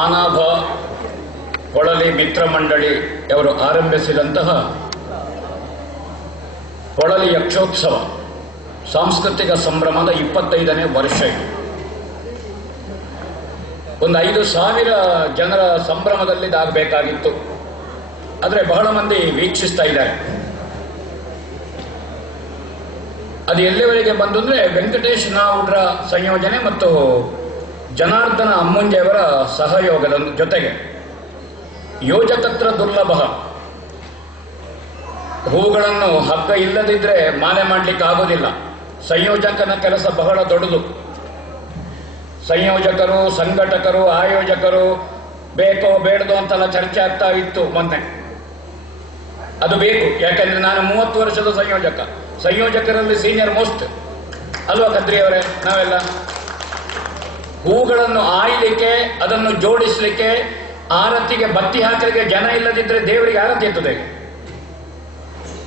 ಆನಾಭ ಹೊಳಲಿ ಮಿತ್ರ ಮಂಡಳಿಯವರು ಆರಂಭಿಸಿದಂತಹ ಹೊಳಲಿ ಯಕ್ಷೋತ್ಸವ ಸಾಂಸ್ಕೃತಿಕ ಸಂಭ್ರಮದ 25ನೇ ವರ್ಷ ಇದು. ಒಂದು 5,000 ಜನರ ಸಂಭ್ರಮದಲ್ಲಿ ಇದಾಗಬೇಕಾಗಿತ್ತು. ಆದರೆ ಬಹಳ ಮಂದಿ ವೀಕ್ಷಿಸ್ತಾ ಇದ್ದಾರೆ. ಅದು ಎಲ್ಲಿವರೆಗೆ ಬಂದು ಅಂದರೆ ವೆಂಕಟೇಶ್ ನಾವುಡ್ರ ಸಂಯೋಜನೆ ಮತ್ತು ಜನಾರ್ದನ ಅಮ್ಮುಂಜೆಯವರ ಸಹಯೋಗದ ಜೊತೆಗೆ ಯೋಜಕತ್ರ ದುರ್ಲಭ. ಹೂಗಳನ್ನು ಹಗ್ಗ ಇಲ್ಲದಿದ್ದರೆ ಮಾಲೆ ಮಾಡಲಿಕ್ಕೆ ಆಗೋದಿಲ್ಲ. ಸಂಯೋಜಕನ ಕೆಲಸ ಬಹಳ ದೊಡ್ಡದು. ಸಂಯೋಜಕರು, ಸಂಘಟಕರು, ಆಯೋಜಕರು ಬೇಕೋ ಬೇಡದೋ ಅಂತೆಲ್ಲ ಚರ್ಚೆ ಆಗ್ತಾ ಇತ್ತು ಮೊನ್ನೆ. ಅದು ಬೇಕು, ಯಾಕಂದ್ರೆ ನಾನು 30 ವರ್ಷದ ಸಂಯೋಜಕರಲ್ಲಿ ಸೀನಿಯರ್ ಮೋಸ್ಟ್ ಅಲ್ವಾ ಕದ್ರಿ ಅವರೇ? ನಾವೆಲ್ಲ ಹೂಗಳನ್ನು ಆಯ್ಲಿಕ್ಕೆ, ಅದನ್ನು ಜೋಡಿಸ್ಲಿಕ್ಕೆ, ಆರತಿಗೆ ಬತ್ತಿ ಹಾಕಲಿಕ್ಕೆ ಜನ ಇಲ್ಲದಿದ್ದರೆ ದೇವರಿಗೆ ಆರತಿ ಎತ್ತುದು ಹೇಗೆ?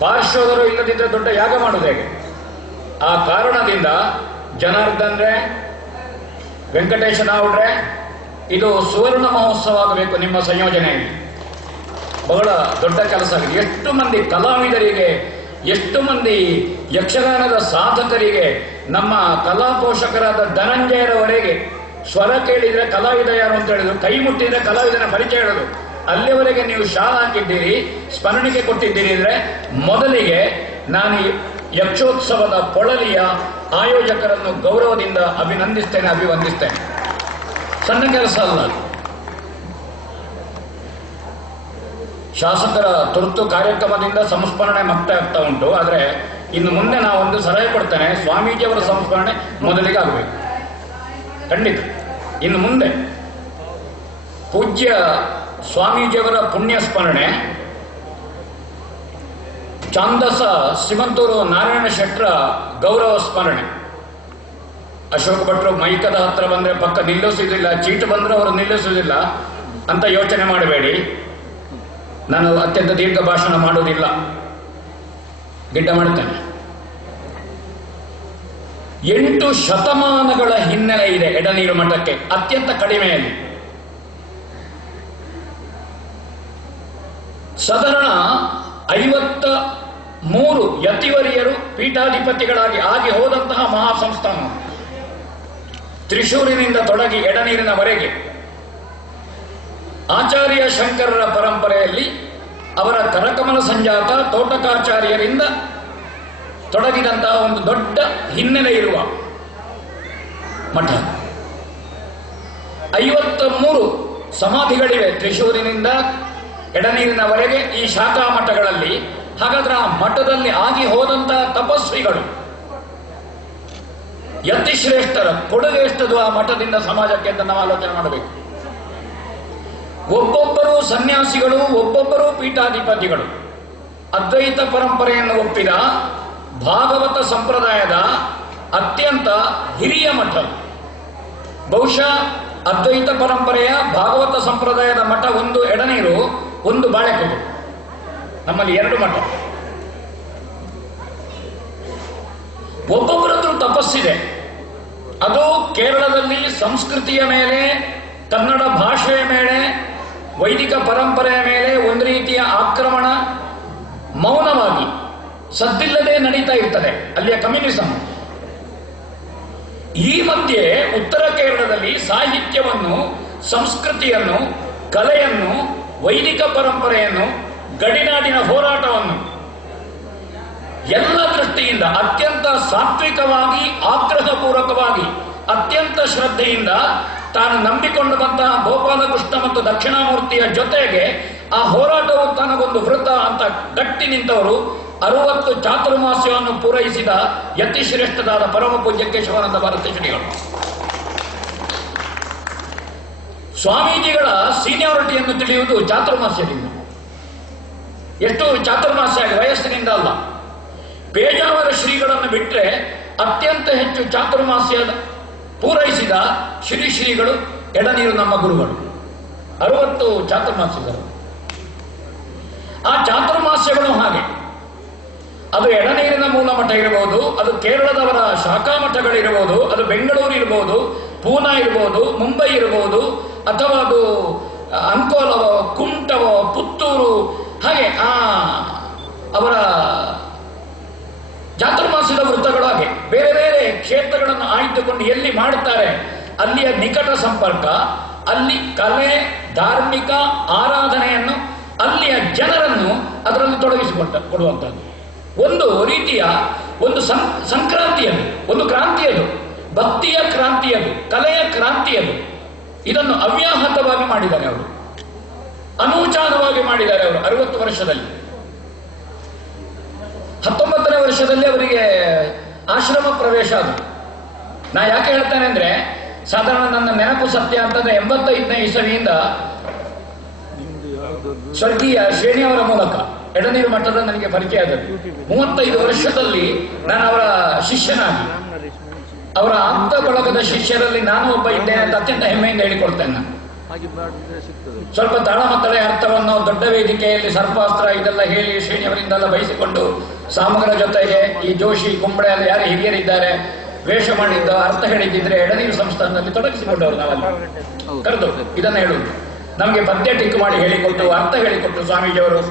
ಪಾರ್ಶ್ವದರು ಇಲ್ಲದಿದ್ದರೆ ದೊಡ್ಡ ಯಾಗ ಮಾಡುವುದು ಹೇಗೆ? ಆ ಕಾರಣದಿಂದ ಜನಾರ್ದನ್ರೆ, ವೆಂಕಟೇಶ ನಾವುಡ್ರೆ, ಇದು ಸುವರ್ಣ ಮಹೋತ್ಸವ ಆಗಬೇಕು ನಿಮ್ಮ ಸಂಯೋಜನೆಯಲ್ಲಿ. ಬಹಳ ದೊಡ್ಡ ಕೆಲಸ ಆಗಿದೆ. ಎಷ್ಟು ಮಂದಿ ಕಲಾವಿದರಿಗೆ, ಎಷ್ಟು ಮಂದಿ ಯಕ್ಷಗಾನದ ಸಾಧಕರಿಗೆ, ನಮ್ಮ ಕಲಾ ಪೋಷಕರಾದ ಧನಂಜಯರವರೆಗೆ ಸ್ವರ ಕೇಳಿದ್ರೆ ಕಲಾವಿದ ಯಾರು ಅಂತ ಹೇಳಿದ್ರು, ಕೈ ಮುಟ್ಟಿದ್ರೆ ಕಲಾವಿದನ ಪರಿಚಯ ಹೇಳೋದು, ಅಲ್ಲಿವರೆಗೆ ನೀವು ಶಾಲಾ ಹಾಕಿದ್ದೀರಿ, ಸ್ಮರಣಿಕೆ ಕೊಟ್ಟಿದ್ದೀರಿ. ಅಂದರೆ ಮೊದಲಿಗೆ ನಾನು ಯಕ್ಷೋತ್ಸವದ ಪೊಳಲಿಯ ಆಯೋಜಕರನ್ನು ಗೌರವದಿಂದ ಅಭಿವಂದಿಸ್ತೇನೆ. ಸಣ್ಣ ಕೆಲಸ ಅಲ್ಲ. ಶಾಸಕರ ತುರ್ತು ಕಾರ್ಯಕ್ರಮದಿಂದ ಸಂಸ್ಮರಣೆ ಮತ್ತೆ ಆಗ್ತಾ ಉಂಟು. ಆದರೆ ಇನ್ನು ಮುಂದೆ ನಾವೊಂದು ಸಲಹೆ ಕೊಡ್ತೇನೆ, ಸ್ವಾಮೀಜಿಯವರ ಸಂಸ್ಮರಣೆ ಮೊದಲಿಗೆ ಆಗಬೇಕು, ಖಂಡಿತ. ಇನ್ನು ಮುಂದೆ ಪೂಜ್ಯ ಸ್ವಾಮೀಜಿಯವರ ಪುಣ್ಯ ಸ್ಮರಣೆ, ಚಾಂದಸ ಶ್ರೀಮಂತೂರು ನಾರಾಯಣ ಶೆಟ್ಟರ ಗೌರವ ಸ್ಮರಣೆ. ಅಶೋಕ ಭಟ್ರು ಮೈಕದ ಹತ್ರ ಬಂದರೆ ಪಕ್ಕ ನಿಲ್ಲಿಸುವುದಿಲ್ಲ, ಚೀಟು ಬಂದರೆ ಅವರು ನಿಲ್ಲಿಸುವುದಿಲ್ಲ ಅಂತ ಯೋಚನೆ ಮಾಡಬೇಡಿ. ನಾನು ಅತ್ಯಂತ ದೀರ್ಘ ಭಾಷಣ ಮಾಡುವುದಿಲ್ಲ, ಗಿಡ್ಡ ಮಾಡ್ತೇನೆ. 8 ಶತಮಾನಗಳ ಹಿನ್ನೆಲೆ ಇದೆ ಎಡನೀರು ಮಠಕ್ಕೆ, ಅತ್ಯಂತ ಕಡಿಮೆಯಲ್ಲಿ. ಸಾಧಾರಣ 53 ಯತಿವರಿಯರು ಪೀಠಾಧಿಪತಿಗಳಾಗಿ ಆಗಿ ಹೋದಂತಹ ಮಹಾಸಂಸ್ಥಾನ. ತ್ರಿಶೂರಿನಿಂದ ತೊಡಗಿ ಎಡನೀರಿನವರೆಗೆ ಆಚಾರ್ಯ ಶಂಕರರ ಪರಂಪರೆಯಲ್ಲಿ ಅವರ ಕರಕಮಲ ಸಂಜಾತ ತೋಟಕಾಚಾರ್ಯರಿಂದ ತೊಡಗಿದಂತಹ ಒಂದು ದೊಡ್ಡ ಹಿನ್ನೆಲೆ ಇರುವ ಮಠ. 53 ಸಮಾಧಿಗಳಿವೆ ತ್ರಿಶೂರಿನಿಂದ ಎಡನೀರಿನವರೆಗೆ ಈ ಶಾಖಾ ಮಠಗಳಲ್ಲಿ. ಹಾಗಾದ್ರೆ ಆ ಮಠದಲ್ಲಿ ಆಗಿ ಹೋದಂತಹ ತಪಸ್ವಿಗಳು, ಯತಿಶ್ರೇಷ್ಠರ ಕೊಡುಗೆ ಎಷ್ಟದು ಆ ಮಠದಿಂದ ಸಮಾಜಕ್ಕೆ ಅಂತ ನಾವು ಆಲೋಚನೆ ಮಾಡಬೇಕು. ಒಬ್ಬೊಬ್ಬರು ಸನ್ಯಾಸಿಗಳು, ಒಬ್ಬೊಬ್ಬರು ಪೀಠಾಧಿಪತಿಗಳು. ಅದ್ವೈತ ಪರಂಪರೆಯನ್ನು ಒಪ್ಪಿದ ಭಾಗವತ ಸಂಪ್ರದಾಯದ ಅತ್ಯಂತ ಹಿರಿಯ ಮಠ. ಬಹುಶಃ ಅದ್ವೈತ ಪರಂಪರೆಯ ಭಾಗವತ ಸಂಪ್ರದಾಯದ ಮಠ ಒಂದು ಎಡನೀರು, ಒಂದು ಬಾಳೆಕೊಡು. ನಮ್ಮಲ್ಲಿ 2 ಮಠ. ಒಬ್ಬೊಬ್ಬರದ್ದು ತಪಸ್ಸಿದೆ. ಅದು ಕೇರಳದಲ್ಲಿ ಸಂಸ್ಕೃತಿಯ ಮೇಲೆ, ಕನ್ನಡ ಭಾಷೆಯ ಮೇಲೆ, ವೈದಿಕ ಪರಂಪರೆಯ ಮೇಲೆ ಒಂದು ರೀತಿಯ ಆಕ್ರಮಣ ಮೌನವಾಗಿ ಸದ್ದಿಲ್ಲದೆ ನಡೀತಾ ಇರ್ತದೆ, ಅಲ್ಲಿಯ ಕಮ್ಯುನಿಸಂ. ಈ ಮಧ್ಯೆ ಉತ್ತರ ಕೇರಳದಲ್ಲಿ ಸಾಹಿತ್ಯವನ್ನು, ಸಂಸ್ಕೃತಿಯನ್ನು, ಕಲೆಯನ್ನು, ವೈದಿಕ ಪರಂಪರೆಯನ್ನು, ಗಡಿನಾಡಿನ ಹೋರಾಟವನ್ನು ಎಲ್ಲ ದೃಷ್ಟಿಯಿಂದ ಅತ್ಯಂತ ಸಾತ್ವಿಕವಾಗಿ, ಆಗ್ರಹಪೂರ್ವಕವಾಗಿ, ಅತ್ಯಂತ ಶ್ರದ್ಧೆಯಿಂದ ತಾನು ನಂಬಿಕೊಂಡು ಬಂತಹ ಗೋಪಾಲಕೃಷ್ಣ ಮತ್ತು ದಕ್ಷಿಣಾಮೂರ್ತಿಯ ಜೊತೆಗೆ ಆ ಹೋರಾಟವು ತನಗೊಂದು ವೃತ್ತ ಅಂತ ಗಟ್ಟಿ ನಿಂತವರು 60 ಚಾತುರ್ಮಾಸ್ಯವನ್ನು ಪೂರೈಸಿದ ಯತಿಶ್ರೇಷ್ಠರಾದ ಪರಮ ಪೂಜ್ಯ ಕೇಶವಾನಂದ ಭಾರತಿ ಶ್ರೀಗಳು. ಸ್ವಾಮೀಜಿಗಳ ಸೀನಿಯಾರಿಟಿಯನ್ನು ತಿಳಿಯುವುದು ಚಾತುರ್ಮಾಸ್ಯದಿಂದ. ಎಷ್ಟು ಚಾತುರ್ಮಾಸ್ಯ ಆಗಿ ವಯಸ್ಸಿನಿಂದ ಅಲ್ಲ. ಪೇಜಾವರ ಶ್ರೀಗಳನ್ನು ಬಿಟ್ಟರೆ ಅತ್ಯಂತ ಹೆಚ್ಚು ಚಾತುರ್ಮಾಸ್ಯ ಪೂರೈಸಿದ ಶ್ರೀಗಳು ಎಡನೀರು ನಮ್ಮ ಗುರುಗಳು. 60 ಚಾತುರ್ಮಾಸ್ಯಗಳು. ಆ ಚಾತುರ್ಮಾಸ್ಯಗಳು ಹಾಗೆ. ಅದು ಎಡನೀರಿನ ಮೂಲ ಮಠ ಇರಬಹುದು, ಅದು ಕೇರಳದವರ ಶಾಖಾ ಮಠಗಳಿರಬಹುದು, ಅದು ಬೆಂಗಳೂರು ಇರಬಹುದು, ಪೂನಾ ಇರಬಹುದು, ಮುಂಬೈ ಇರಬಹುದು, ಅಥವಾ ಅದು ಅಂಕೋಲವೋ, ಕುಂಟವೋ, ಪುತ್ತೂರು, ಹಾಗೆ ಅವರ ಚಾತುರ್ಮಾಸ್ಯದ ವೃತ್ತಗಳು, ಹಾಗೆ ಬೇರೆ ಬೇರೆ ಕ್ಷೇತ್ರಗಳನ್ನು ಆಯ್ದುಕೊಂಡು ಎಲ್ಲಿ ಮಾಡುತ್ತಾರೆ ಅಲ್ಲಿಯ ನಿಕಟ ಸಂಪರ್ಕ, ಅಲ್ಲಿ ಕಲೆ, ಧಾರ್ಮಿಕ ಆರಾಧನೆಯನ್ನು ಅಲ್ಲಿಯ ಜನರನ್ನು ಅದರಲ್ಲಿ ಕೊಡುವಂಥದ್ದು ಒಂದು ರೀತಿಯ ಒಂದು ಸಂಕ್ರಾಂತಿಯದು, ಒಂದು ಕ್ರಾಂತಿಯದು, ಭಕ್ತಿಯ ಕ್ರಾಂತಿಯದು, ಕಲೆಯ ಕ್ರಾಂತಿಯದು. ಇದನ್ನು ಅವ್ಯಾಹತವಾಗಿ ಮಾಡಿದ್ದಾರೆ ಅವರು, ಅನೂಚಾನವಾಗಿ ಮಾಡಿದ್ದಾರೆ ಅವರು 60 ವರ್ಷದಲ್ಲಿ. 19ನೇ ವರ್ಷದಲ್ಲಿ ಅವರಿಗೆ ಆಶ್ರಮ ಪ್ರವೇಶ ಅದು. ನಾ ಯಾಕೆ ಹೇಳ್ತೇನೆ ಅಂದ್ರೆ, ಸಾಧಾರಣ ನನ್ನ ನೆನಪು ಸತ್ಯ ಅಂತಂದ್ರೆ 85ನೇ ಇಸವಿಯಿಂದ ಸ್ವರ್ಗೀಯ ಶ್ರೇಣಿಯವರ ಮೂಲಕ ಎಡನೀರು ಮಠದ ನನಗೆ ಪರಿಚಯ ಆದದ್ದು. 35 ವರ್ಷದಲ್ಲಿ ನಾನು ಅವರ ಶಿಷ್ಯನಾಗಿ, ಅವರ ಆಪ್ತ ಬಳಗದ ಶಿಷ್ಯರಲ್ಲಿ ನಾನು ಒಬ್ಬ ಇದ್ದೇನೆ ಅಂತ ಅತ್ಯಂತ ಹೆಮ್ಮೆಯಿಂದ ಹೇಳಿಕೊಡ್ತೇನೆ. ಸ್ವಲ್ಪ ತಾಳಮತ್ತಳೆ ಅರ್ಥವನ್ನು ದೊಡ್ಡ ವೇದಿಕೆಯಲ್ಲಿ ಸರ್ಪಾಸ್ತ್ರ ಇದೆಲ್ಲ ಹೇಳಿ ಶ್ರೇಣಿಯವರಿಂದೆಲ್ಲ ಬಯಸಿಕೊಂಡು ಸಾಮಗ್ರ ಜೊತೆಗೆ ಈ ಜೋಶಿ, ಕುಂಬಳೆ ಎಲ್ಲ ಯಾರು ಹಿರಿಯರಿದ್ದಾರೆ ವೇಷ ಮಾಡಿದ್ದ ಅರ್ಥ ಹೇಳಿದ್ದಿದ್ರೆ ಎಡನೀರು ಸಂಸ್ಥಾನದಲ್ಲಿ ತೊಡಗಿಸಿಕೊಂಡವರು ನಾವಲ್ಲಿ ಕರೆದು ಇದನ್ನು ಹೇಳುವುದು. ನಮಗೆ ಪದ್ಯ ಟಿಕ್ ಮಾಡಿ ಹೇಳಿಕೊಟ್ಟು, ಅರ್ಥ ಹೇಳಿಕೊಟ್ಟು ಸ್ವಾಮೀಜಿಯವರು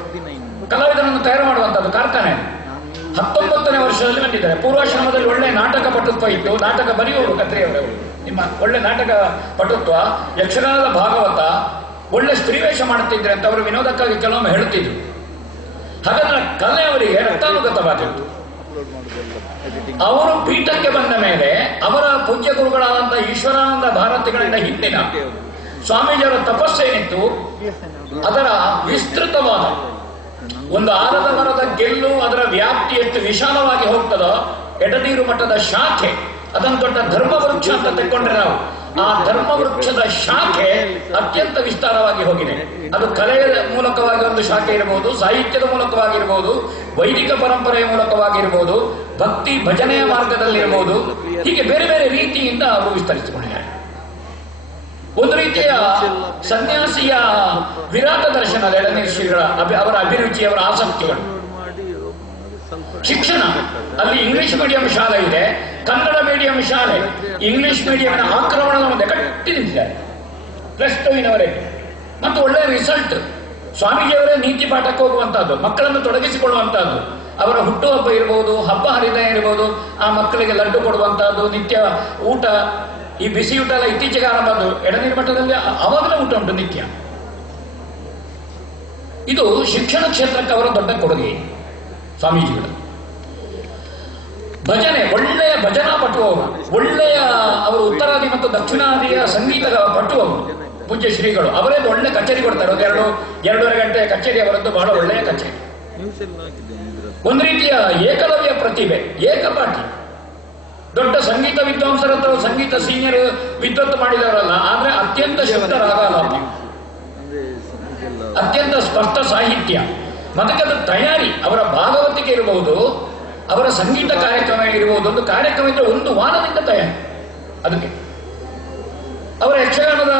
ಕಲಾವಿದರನ್ನು ತಯಾರು ಮಾಡುವಂತದ್ದು ಕಾರ್ಖಾನೆ. 19ನೇ ವರ್ಷದಲ್ಲಿ ಬಂದಿದ್ದಾರೆ. ಪೂರ್ವಾಶ್ರಮದಲ್ಲಿ ಒಳ್ಳೆ ನಾಟಕ ಪಟುತ್ವ ಇತ್ತು, ನಾಟಕ ಬರೆಯುವರು ಕತ್ರಿಯವರು, ನಿಮ್ಮ ಒಳ್ಳೆ ನಾಟಕ ಪಟುತ್ವ, ಯಕ್ಷಗಾನದ ಭಾಗವತ, ಒಳ್ಳೆ ಸ್ತ್ರೀವೇಷ ಮಾಡುತ್ತಿದ್ರೆ ಅಂತ ಅವರು ವಿನೋದಕ್ಕಾಗಿ ಕೆಲವೊಮ್ಮೆ ಹೇಳುತ್ತಿದ್ರು. ಹಾಗಾದ್ರೆ ಕಲೆ ಅವರಿಗೆ ರಕ್ತಾನುಗತವಾಗಿತ್ತು. ಅವರು ಪೀಠಕ್ಕೆ ಬಂದ ಮೇಲೆ ಅವರ ಪೂಜ್ಯ ಗುರುಗಳಾದಂಥ ಈಶ್ವರಾನಂದ ಭಾರತಿಗಳಿಂದ ಹಿಂದಿನ ಸ್ವಾಮೀಜಿಯವರ ತಪಸ್ಸೇನಿತ್ತು, ಅದರ ವಿಸ್ತೃತವಾದ ಒಂದು ಆಲದ ಮರದ ಗೆಲ್ಲು, ಅದರ ವ್ಯಾಪ್ತಿ ಎಷ್ಟು ವಿಶಾಲವಾಗಿ ಹೋಗ್ತದೋ, ಎಡನೀರು ಮಠದ ಶಾಖೆ, ಅದನ್ನು ದೊಡ್ಡ ಧರ್ಮವೃಕ್ಷ ಅಂತ ತೆಕ್ಕೊಂಡ್ರೆ ನಾವು, ಆ ಧರ್ಮವೃಕ್ಷದ ಶಾಖೆ ಅತ್ಯಂತ ವಿಸ್ತಾರವಾಗಿ ಹೋಗಿದೆ. ಅದು ಕಲೆಯ ಮೂಲಕವಾಗಿ ಒಂದು ಶಾಖೆ ಇರಬಹುದು, ಸಾಹಿತ್ಯದ ಮೂಲಕವಾಗಿರಬಹುದು, ವೈದಿಕ ಪರಂಪರೆಯ ಮೂಲಕವಾಗಿರಬಹುದು, ಭಕ್ತಿ ಭಜನೆಯ ಮಾರ್ಗದಲ್ಲಿರಬಹುದು, ಹೀಗೆ ಬೇರೆ ಬೇರೆ ರೀತಿಯಿಂದ ಅವರು ವಿಸ್ತರಿಸಿಕೊಂಡಿದ್ದಾರೆ. ಒಂದು ರೀತಿಯ ಸನ್ಯಾಸಿಯ ವಿರಾಟ ದರ್ಶನದ ಎಡನೀರು ಶ್ರೀಗಳ ಅವರ ಅಭಿರುಚಿ, ಅವರ ಆಸಕ್ತಿಗಳು. ಶಿಕ್ಷಣ, ಅಲ್ಲಿ ಇಂಗ್ಲಿಷ್ ಮೀಡಿಯಂ ಶಾಲೆ ಇದೆ, ಕನ್ನಡ ಮೀಡಿಯಂ ಶಾಲೆ, ಇಂಗ್ಲಿಷ್ ಮೀಡಿಯಂನ ಆಕ್ರಮಣವನ್ನು ಗಟ್ಟಿ ನಿಂತಿದ್ದಾರೆ +2 ಮತ್ತು ಒಳ್ಳೆಯ ರಿಸಲ್ಟ್. ಸ್ವಾಮೀಜಿಯವರೇ ನೀತಿ ಪಾಠಕ್ಕೆ ಹೋಗುವಂತಹದ್ದು, ಮಕ್ಕಳನ್ನು ತೊಡಗಿಸಿಕೊಳ್ಳುವಂತಹದ್ದು, ಅವರ ಹುಟ್ಟುಹಬ್ಬ ಇರಬಹುದು, ಹಬ್ಬ ಹರಿದಿನ ಇರಬಹುದು, ಆ ಮಕ್ಕಳಿಗೆ ಲಡ್ಡು ಕೊಡುವಂತಹದ್ದು, ನಿತ್ಯ ಊಟ, ಈ ಬಿಸಿ ಊಟ ಎಲ್ಲ ಇತ್ತೀಚೆಗೆ ಆರಂಭ ಆದದ್ದು. ಎಡನೀರು ಮಠದಲ್ಲಿ ಅವಾಗಲೇ ಊಟ ಉಂಟು ನಿತ್ಯ. ಇದು ಶಿಕ್ಷಣ ಕ್ಷೇತ್ರಕ್ಕೆ ಅವರ ದೊಡ್ಡ ಕೊಡುಗೆ ಸ್ವಾಮೀಜಿಗಳು. ಭಜನೆ, ಒಳ್ಳೆಯ ಭಜನಾ ಪಟು ಅವರು, ಒಳ್ಳೆಯ ಅವರು ಉತ್ತರಾದಿ ಮತ್ತು ದಕ್ಷಿಣಾದಿಯ ಸಂಗೀತ ಪಟು ಅವರು ಪೂಜ್ಯ ಶ್ರೀಗಳು. ಅವರೇ ಒಳ್ಳೆ ಕಚೇರಿ ಕೊಡ್ತಾರೆ. ಎರಡೂವರೆ ಗಂಟೆ ಕಚೇರಿ ಅವರದ್ದು, ಬಹಳ ಒಳ್ಳೆಯ ಕಚೇರಿ. ಒಂದು ರೀತಿಯ ಏಕಲವ್ಯ ಪ್ರತಿಭೆ, ಏಕಪಾಠಿ. ದೊಡ್ಡ ಸಂಗೀತ ವಿದ್ವಾಂಸರ ಹತ್ರ ಸಂಗೀತ ಸೀನಿಯರ್ ವಿದ್ವತ್ತು ಮಾಡಿದವರಲ್ಲ, ಆದ್ರೆ ಅತ್ಯಂತ ಶುದ್ಧ ರಾಗಾಲಾಪ, ಅತ್ಯಂತ ಸ್ಪಷ್ಟ ಸಾಹಿತ್ಯ, ಮತಕದ ತಯಾರಿ. ಅವರ ಭಾಗವತಿಕೆ ಇರಬಹುದು, ಅವರ ಸಂಗೀತ ಕಾರ್ಯಕ್ರಮ ಇರಬಹುದು. ಒಂದು ಕಾರ್ಯಕ್ರಮ ಇದ್ರೆ 1 ವಾರದಿಂದ ತಯಾರಿ. ಅದಕ್ಕೆ ಅವರ ಯಕ್ಷಗಾನದ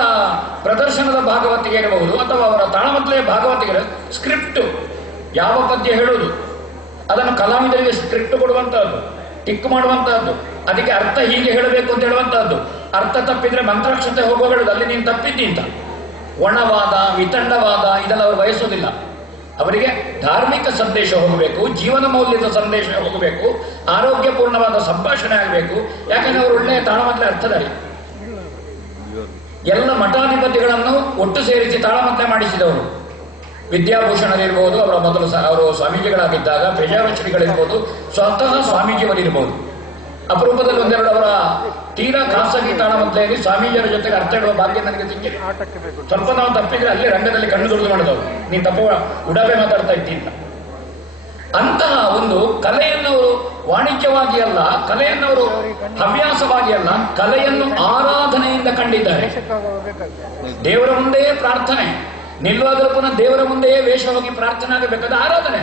ಪ್ರದರ್ಶನದ ಭಾಗವತಿಗೆ ಇರಬಹುದು, ಅಥವಾ ಅವರ ತಾಳಮದ್ದಲೆಯ ಭಾಗವತಿಗೆ ಸ್ಕ್ರಿಪ್ಟ್, ಯಾವ ಪದ್ಯ ಹೇಳುವುದು ಅದನ್ನು ಕಲಾವಿದರಿಗೆ ಸ್ಕ್ರಿಪ್ಟ್ ಕೊಡುವಂತಹದ್ದು, ಟಿಕ್ ಮಾಡುವಂತಹದ್ದು, ಅದಕ್ಕೆ ಅರ್ಥ ಹೀಗೆ ಹೇಳಬೇಕು ಅಂತ ಹೇಳುವಂತಹದ್ದು. ಅರ್ಥ ತಪ್ಪಿದ್ರೆ ಮಂತ್ರಾಕ್ಷತೆ ಹೋಗೋ ಹೇಳುದು, ಅಲ್ಲಿ ನೀನು ತಪ್ಪಿದ್ದಿ ಅಂತ. ಒಣವಾದ, ವಿತಂಡವಾದ ಇದೆಲ್ಲ ಅವರು ಬಯಸೋದಿಲ್ಲ. ಅವರಿಗೆ ಧಾರ್ಮಿಕ ಸಂದೇಶ ಹೋಗಬೇಕು, ಜೀವನ ಮೌಲ್ಯದ ಸಂದೇಶ ಹೋಗಬೇಕು, ಆರೋಗ್ಯಪೂರ್ಣವಾದ ಸಂಭಾಷಣೆ ಆಗಬೇಕು. ಯಾಕಂದ್ರೆ ಅವರು ಒಳ್ಳೆಯ ತಾಳಮದ್ದಲೆ ಅರ್ಥಧಾರಿ. ಎಲ್ಲ ಮಠಾಧಿಪತಿಗಳನ್ನು ಒಟ್ಟು ಸೇರಿಸಿ ತಾಳಮದ್ದಲೆ ಮಾಡಿಸಿದವರು. ವಿದ್ಯಾಭೂಷಣರಿರ್ಬೋದು, ಅವರ ಮೊದಲು ಅವರು ಸ್ವಾಮೀಜಿಗಳಾಗಿದ್ದಾಗ ಪ್ರಜಾವಶ್ರೀಗಳಿರ್ಬೋದು, ಸ್ವತಃ ಸ್ವಾಮೀಜಿಯವರಿರ್ಬೋದು. ಅಪರೂಪದಲ್ಲಿ ಒಂದೆರಡು ಅವರ ತೀರಾ ಖಾಸಗಿ ತಾಳಮದ್ದಲೆಯಲ್ಲಿ ಸ್ವಾಮೀಜಿಯವರ ಜೊತೆಗೆ ಅರ್ಥ ಇಡುವ ಭಾಗ್ಯ ನನಗೆ ಸಿಕ್ಕಿದೆ. ಸ್ವಲ್ಪ ನಾವು ತಪ್ಪಿದ್ರೆ ಅಲ್ಲೇ ರಂಗದಲ್ಲಿ ಕಣ್ಣು ದುಡಿದು ಮಾಡಿದವರು, ನೀನು ತಪ್ಪು ಉಡಾಬೆ ಮಾತಾಡ್ತಾ ಇದ್ದಿ ಅಂತ. ಅಂತಹ ಒಂದು ಕಲೆಯನ್ನು ವಾಣಿಜ್ಯವಾಗಿ ಅಲ್ಲ, ಕಲೆಯನ್ನವರು ಹವ್ಯಾಸವಾಗಿ ಅಲ್ಲ, ಕಲೆಯನ್ನು ಆರಾಧನೆಯಿಂದ ಕಂಡಿದ್ದಾರೆ. ದೇವರ ಮುಂದೆ ಪ್ರಾರ್ಥನೆ, ನಿಲ್ಲುವಾಗಲೂ ಪುನಃ ದೇವರ ಮುಂದೆಯೇ ವೇಷ ಹೋಗಿ ಪ್ರಾರ್ಥನೆ ಆಗಬೇಕಾದ ಆರಾಧನೆ.